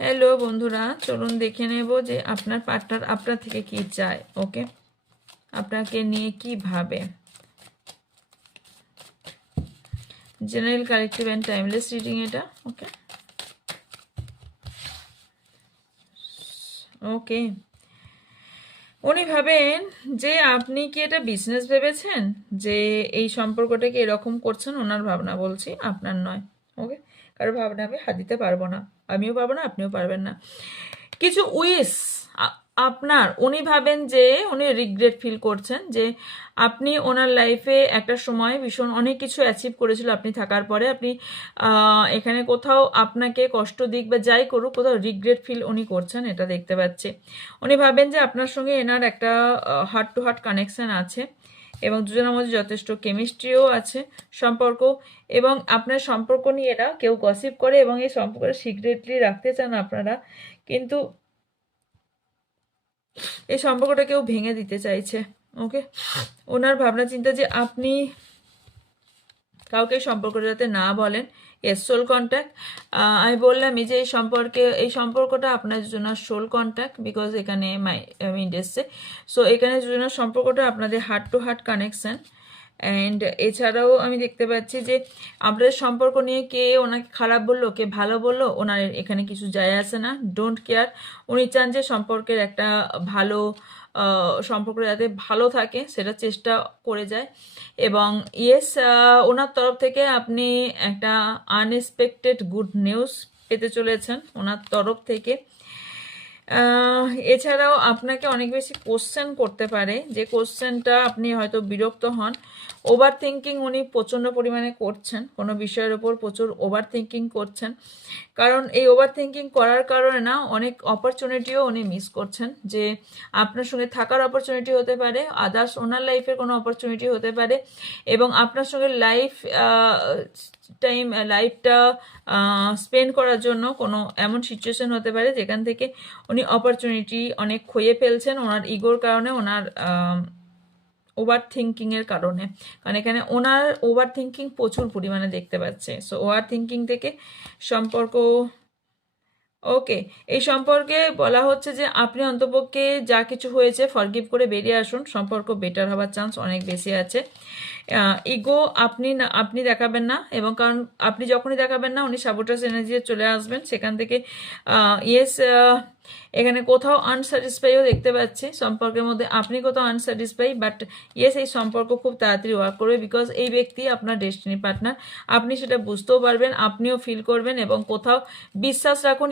Hello বন্ধুরা, চলুন দেখে নেব যে আপনার পার্টনার আপনার থেকে কি চায়। ওকে, আপনাকে নিয়ে কি ভাবে। General, collective and timeless reading এটা। ওকে ওকে উনি ভাবেন যে আপনি কি এটা বিজনেস ভেবেছেন, যে এই সম্পর্কটাকে এরকম করছেন। ওনার ভাবনা বলছি, আপনার নয়। ওকে, কারো ভাবনা আমি হাত দিতে পারবো না, আমিও পারবো না, আপনিও পারবেন না। কিছু উইস আপনার, উনি ভাবেন যে উনি রিগ্রেট ফিল করছেন যে আপনি ওনার লাইফে একটা সময় ভীষণ অনেক কিছু অ্যাচিভ করেছিল আপনি থাকার পরে। আপনি এখানে কোথাও আপনাকে কষ্ট দিক বা যাই করুক, কোথাও রিগ্রেট ফিল উনি করছেন, এটা দেখতে পাচ্ছি। উনি ভাবেন যে আপনার সঙ্গে এনার একটা হার্ট টু হার্ট কানেকশন আছে এবং দুজনের মধ্যে যথেষ্ট কেমিস্ট্রিও আছে সম্পর্ক, এবং আপনার সম্পর্ক নিয়ে এরা কেউ গসিপ করে এবং এই সম্পর্কটা সিক্রেটলি রাখতে চান আপনারা, কিন্তু এই সম্পর্কটা কেউ ভেঙে দিতে চাইছে। ওকে, ওনার ভাবনা চিন্তা যে আপনি কাউকে সম্পর্কটা যাতে না বলেন। এস সোল কন্ট্যাক্ট, আমি বললাম যে এই সম্পর্কটা আপনার জন্য সোল কন্ট্যাক্ট, বিকজ এখানে মাইন্ড এসছে। সো এখানে জন্য সম্পর্কটা আপনাদের heart to heart connection. And এছাড়াও আমি দেখতে পাচ্ছি যে আপনাদের সম্পর্ক নিয়ে কে ওনাকে খারাপ বললো, কে ভালো বললো, ওনার এখানে কিছু যায় আসে না, ডোন্ট কেয়ার। উনি চান যে সম্পর্কের একটা ভালো সম্পর্ক যাতে ভালো থাকে সেটা চেষ্টা করে যায়। এবং ইয়েস, ওনার তরফ থেকে আপনি একটা আনএক্সপেক্টেড গুড নিউজ পেতে চলেছেন ওনার তরফ থেকে। এছাড়াও আপনাকে অনেক বেশি কোশ্চেন করতে পারে, যে কোশ্চেনটা আপনি হয়তো বিরক্ত হন। ওভার থিঙ্কিং উনি প্রচণ্ড পরিমাণে করছেন, কোনো বিষয়ের ওপর প্রচুর ওভার থিঙ্কিং করছেন। কারণ এই ওভার থিঙ্কিং করার কারণে না অনেক অপরচুনিটিও উনি মিস করছেন, যে আপনার সঙ্গে থাকার অপরচুনিটি হতে পারে, আদার্স ওনার লাইফের কোনো অপরচুনিটি হতে পারে, এবং আপনার সঙ্গে লাইফটা স্পেন্ড করার জন্য কোনো এমন সিচুয়েশন হতে পারে যেখান থেকে উনি অপরচুনিটি অনেক খুঁয়ে ফেলছেন ওনার ইগোর কারণে, ওনার ওভার থিঙ্কিংয়ের কারণে। কারণ এখানে ওনার ওভার থিঙ্কিং প্রচুর পরিমাণে দেখতে পাচ্ছে। সো ওভার থিঙ্কিং থেকে সম্পর্ক। ওকে, এই সম্পর্কে বলা হচ্ছে যে আপনি অন্তপক্ষে যা কিছু হয়েছে ফরগিভ করে বেরিয়ে আসুন, সম্পর্ক বেটার হওয়ার চান্স অনেক বেশি আছে। ইগো আপনি দেখাবেন না, এবং কারণ আপনি যখনই দেখাবেন না উনি সাবোটাস এনার্জি চলে আসবেন সেখান থেকে। ইয়েস, এখানে কোথাও আনস্যাটিসফাইও দেখতে পাচ্ছি সম্পর্কের মধ্যে, আপনি কোথাও আনস্যাটিসফাই, বাট ইয়েস এই সম্পর্ক খুব তাড়াতাড়ি ওয়ার্ক করবে, বিকজ এই ব্যক্তি আপনার ডেস্টিনি পার্টনার। আপনি সেটা বুঝতেও পারবেন, আপনিও ফিল করবেন, এবং কোথাও বিশ্বাস রাখুন।